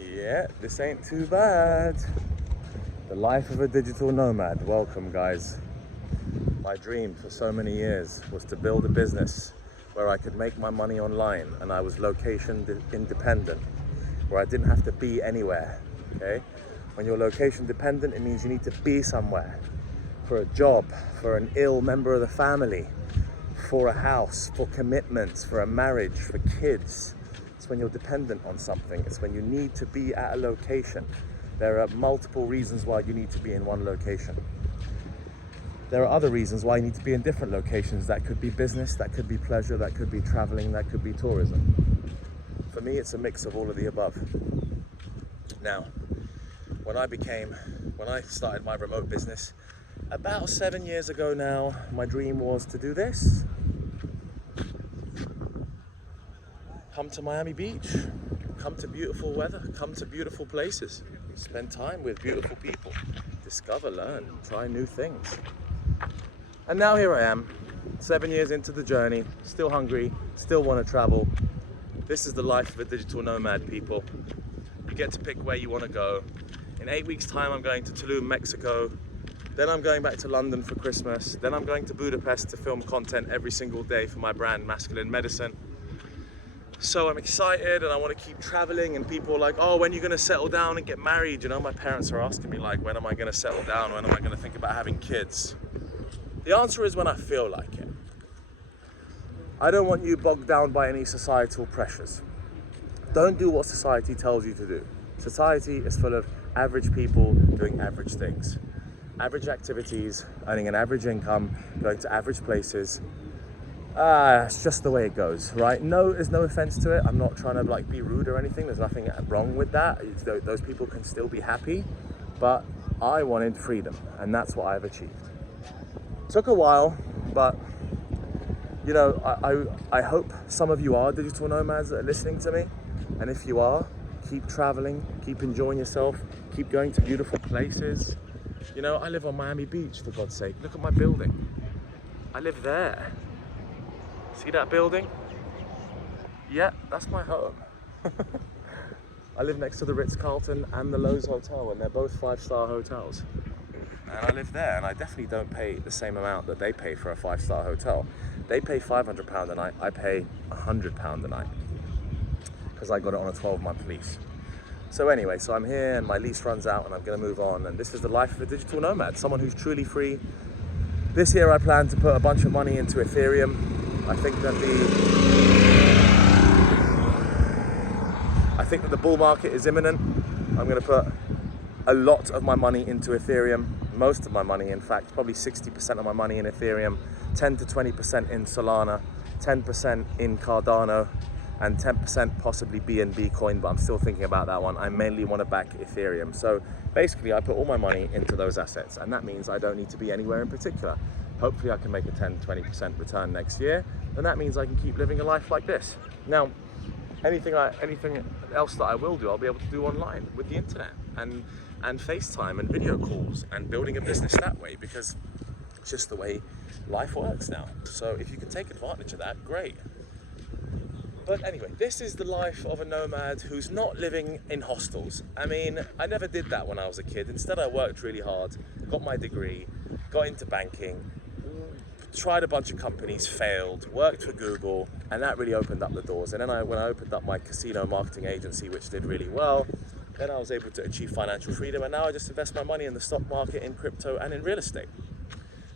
Yeah, this ain't too bad. The life of a digital nomad. Welcome, guys. My dream for so many years was to build a business where I could make my money online and I was location independent, where I didn't have to be anywhere, okay? When you're location dependent, it means you need to be somewhere for a job, for an ill member of the family, for a house, for commitments, for a marriage, for kids. It's when you're dependent on something. It's when you need to be at a location. There are multiple reasons why you need to be in one location. There are other reasons why you need to be in different locations. That could be business, that could be pleasure, that could be traveling, that could be tourism. For me, it's a mix of all of the above. Now, when I started my remote business, about 7 years ago now, my dream was to do this. Come to Miami Beach, come to beautiful weather, come to beautiful places, spend time with beautiful people, discover, learn, try new things. And now here I am, 7 years into the journey, still hungry, still want to travel. This is the life of a digital nomad, people. You get to pick where you want to go. In 8 weeks' time, I'm going to Tulum, Mexico. Then I'm going back to London for Christmas. Then I'm going to Budapest to film content every single day for my brand, Masculine Medicine. So I'm excited and I want to keep traveling, and people are like, oh, when are you going to settle down and get married? You know, my parents are asking me like, when am I going to settle down? When am I going to think about having kids? The answer is when I feel like it. I don't want you bogged down by any societal pressures. Don't do what society tells you to do. Society is full of average people doing average things. Average activities, earning an average income, going to average places. It's just the way it goes, right? No, there's no offense to it. I'm not trying to like be rude or anything. There's nothing wrong with that. Those people can still be happy, but I wanted freedom, and that's what I've achieved. Took a while, but you know, I hope some of you are digital nomads that are listening to me, and if you are, keep traveling, keep enjoying yourself, keep going to beautiful places. You know, I live on Miami Beach, for God's sake. Look at my building. I live there. See that building? Yeah, that's my home. I live next to the Ritz-Carlton and the Lowe's Hotel, and they're both 5-star hotels. And I live there, and I definitely don't pay the same amount that they pay for a 5-star hotel. They pay £500 a night, I pay £100 a night, because I got it on a 12-month lease. So anyway, so I'm here and my lease runs out and I'm gonna move on, and this is the life of a digital nomad, someone who's truly free. This year I plan to put a bunch of money into Ethereum. I think that the bull market is imminent. I'm going to put a lot of my money into Ethereum, most of my money, in fact, probably 60% of my money in Ethereum, 10 to 20% in Solana, 10% in Cardano, and 10% possibly BNB coin, but I'm still thinking about that one. I mainly want to back Ethereum. So basically I put all my money into those assets, and that means I don't need to be anywhere in particular. Hopefully I can make a 10-20% return next year, and that means I can keep living a life like this. Now, anything else that I will do, I'll be able to do online with the internet and FaceTime and video calls and building a business that way, because it's just the way life works now. So if you can take advantage of that, great. But anyway, this is the life of a nomad who's not living in hostels. I mean, I never did that when I was a kid. Instead, I worked really hard, got my degree, got into banking, tried a bunch of companies, failed, worked for Google, and that really opened up the doors. And then when I opened up my casino marketing agency, which did really well, then I was able to achieve financial freedom, and now I just invest my money in the stock market, in crypto, and in real estate.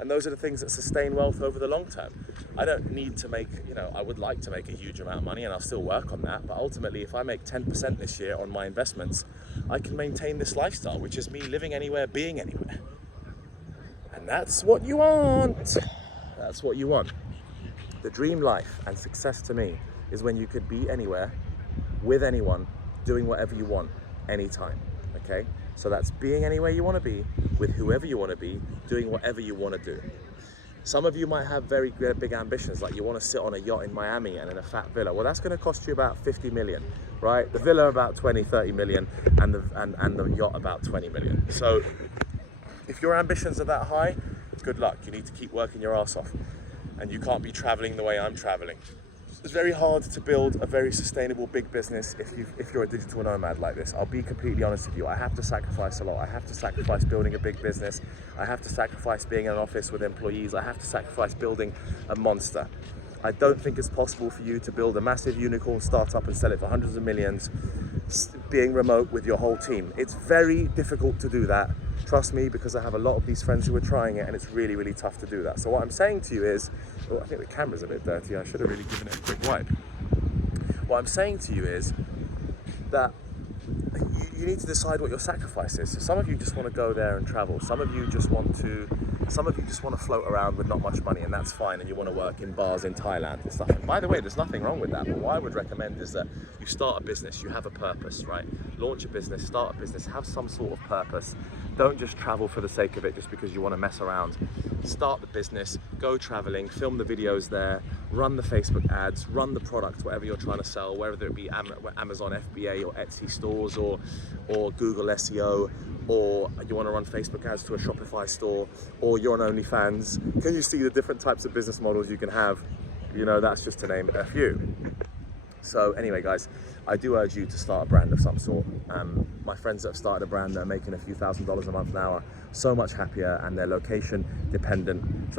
And those are the things that sustain wealth over the long term. I don't need to make, you know, I would like to make a huge amount of money, and I'll still work on that, but ultimately if I make 10% this year on my investments, I can maintain this lifestyle, which is me living anywhere, being anywhere. And that's what you want. That's what you want. The dream life and success to me is when you could be anywhere, with anyone, doing whatever you want, anytime, okay? So that's being anywhere you want to be, with whoever you want to be, doing whatever you want to do. Some of you might have very big ambitions, like you want to sit on a yacht in Miami and in a fat villa. Well, that's going to cost you about 50 million, right? The villa about 20, 30 million, and the yacht about 20 million. So if your ambitions are that high, good luck. You need to keep working your ass off, and you can't be traveling the way I'm traveling. It's very hard to build a very sustainable big business if you're a digital nomad like this. I'll be completely honest with you. I have to sacrifice a lot. I have to sacrifice building a big business. I have to sacrifice being in an office with employees. I have to sacrifice building a monster. I don't think it's possible for you to build a massive unicorn startup and sell it for hundreds of millions being remote with your whole team. It's very difficult to do that. Trust me, because I have a lot of these friends who are trying it, and it's really, really tough to do that. So what I'm saying to you is, oh, I think the camera's a bit dirty. I should have really given it a quick wipe. What I'm saying to you is that you need to decide what your sacrifice is. So some of you just want to go there and travel. Some of you just want to float around with not much money, and that's fine, and you want to work in bars in Thailand and stuff. And by the way, there's nothing wrong with that, but what I would recommend is that you start a business, you have a purpose, right? Launch a business, start a business, have some sort of purpose. Don't just travel for the sake of it just because you want to mess around. Start the business, go traveling, film the videos there, run the Facebook ads, run the product, whatever you're trying to sell, whether it be Amazon FBA or Etsy stores or Google SEO, or you want to run Facebook ads to a Shopify store, or you're on OnlyFans. Can you see the different types of business models you can have? You know, that's just to name a few. So anyway, guys, I do urge you to start a brand of some sort. My friends that have started a brand that are making a few $1,000s a month now are so much happier, and they're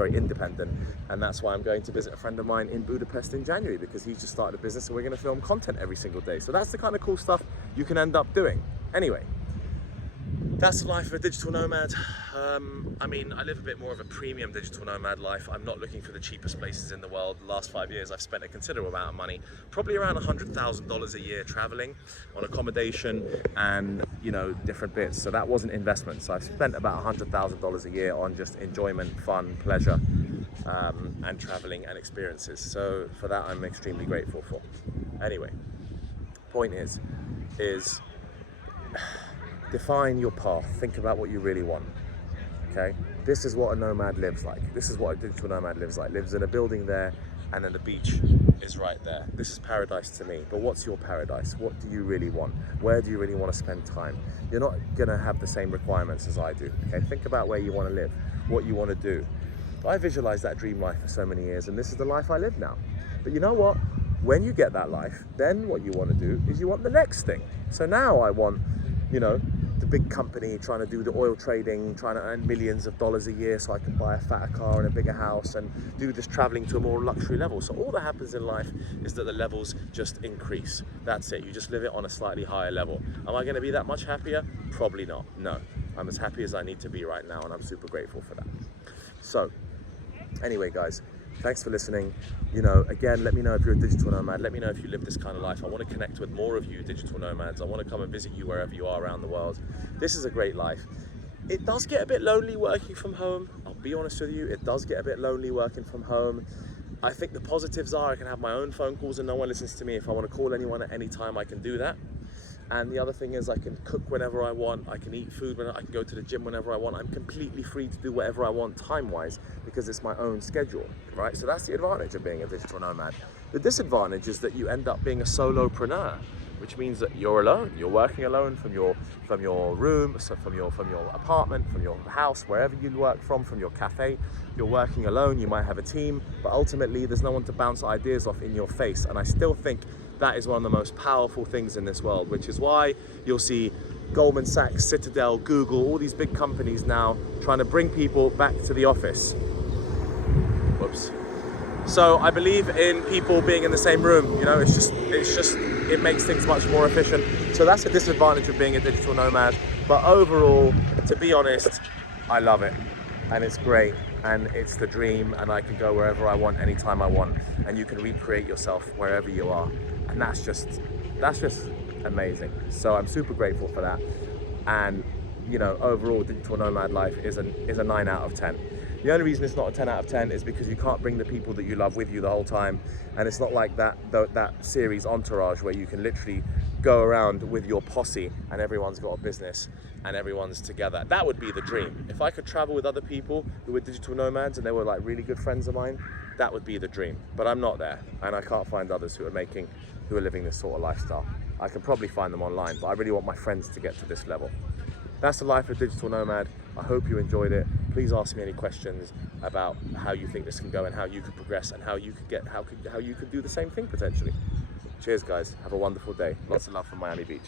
independent, and that's why I'm going to visit a friend of mine in Budapest in January, because he's just started a business and we're going to film content every single day. So that's the kind of cool stuff you can end up doing. Anyway, that's the life of a digital nomad. I mean, I live a bit more of a premium digital nomad life. I'm not looking for the cheapest places in the world. The last 5 years, I've spent a considerable amount of money, probably around $100,000 a year traveling on accommodation and, you know, different bits. So that wasn't investment. So I've spent about $100,000 a year on just enjoyment, fun, pleasure, and traveling and experiences. So for that, I'm extremely grateful for. Anyway, point is define your path. Think about what you really want. Okay, this is what a nomad lives like. This is what a digital nomad lives like. Lives in a building there, and then the beach is right there. This is paradise to me. But what's your paradise? What do you really want? Where do you really want to spend time? You're not gonna have the same requirements as I do. Okay, think about where you want to live, what you want to do. I visualized that dream life for so many years, and this is the life I live now. But you know what? When you get that life, then what you want to do is you want the next thing. So now I want, you know, the big company trying to do the oil trading, trying to earn millions of dollars a year so I can buy a fatter car and a bigger house and do this traveling to a more luxury level. So all that happens in life is that the levels just increase. That's it. You just live it on a slightly higher level. Am I going to be that much happier? Probably not. No. I'm as happy as I need to be right now, and I'm super grateful for that. So anyway, guys, thanks for listening. You know, again, let me know if you're a digital nomad. Let me know if you live this kind of life. I want to connect with more of you digital nomads. I want to come and visit you wherever you are around the world. This is a great life. It does get a bit lonely working from home. I'll be honest with you, it does get a bit lonely working from home. I think the positives are I can have my own phone calls and no one listens to me. If I want to call anyone at any time, I can do that. And the other thing is I can cook whenever I want, I can eat food, I can go to the gym whenever I want. I'm completely free to do whatever I want time-wise because it's my own schedule, right? So that's the advantage of being a digital nomad. The disadvantage is that you end up being a solopreneur, which means that you're alone. You're working alone from your room, so from your apartment, from your house, wherever you work from your cafe. You're working alone, you might have a team, but ultimately there's no one to bounce ideas off in your face. And I still think that is one of the most powerful things in this world, which is why you'll see Goldman Sachs, Citadel, Google, all these big companies now trying to bring people back to the office. Whoops. So I believe in people being in the same room. You know, it makes things much more efficient. So that's a disadvantage of being a digital nomad. But overall, to be honest, I love it. And it's great. And it's the dream. And I can go wherever I want, anytime I want. And you can recreate yourself wherever you are. And that's just amazing. So I'm super grateful for that. And, you know, overall, digital nomad life is a 9 out of 10. The only reason it's not a 10 out of 10 is because you can't bring the people that you love with you the whole time. And it's not like that series Entourage where you can literally go around with your posse and everyone's got a business and everyone's together. That would be the dream. If I could travel with other people who were digital nomads and they were like really good friends of mine, that would be the dream. But I'm not there, and I can't find others who are living this sort of lifestyle. I can probably find them online, but I really want my friends to get to this level. That's the life of a digital nomad. I hope you enjoyed it. Please ask me any questions about how you think this can go and how you could progress and how you could do the same thing potentially. Cheers guys, have a wonderful day. Lots of love from Miami Beach.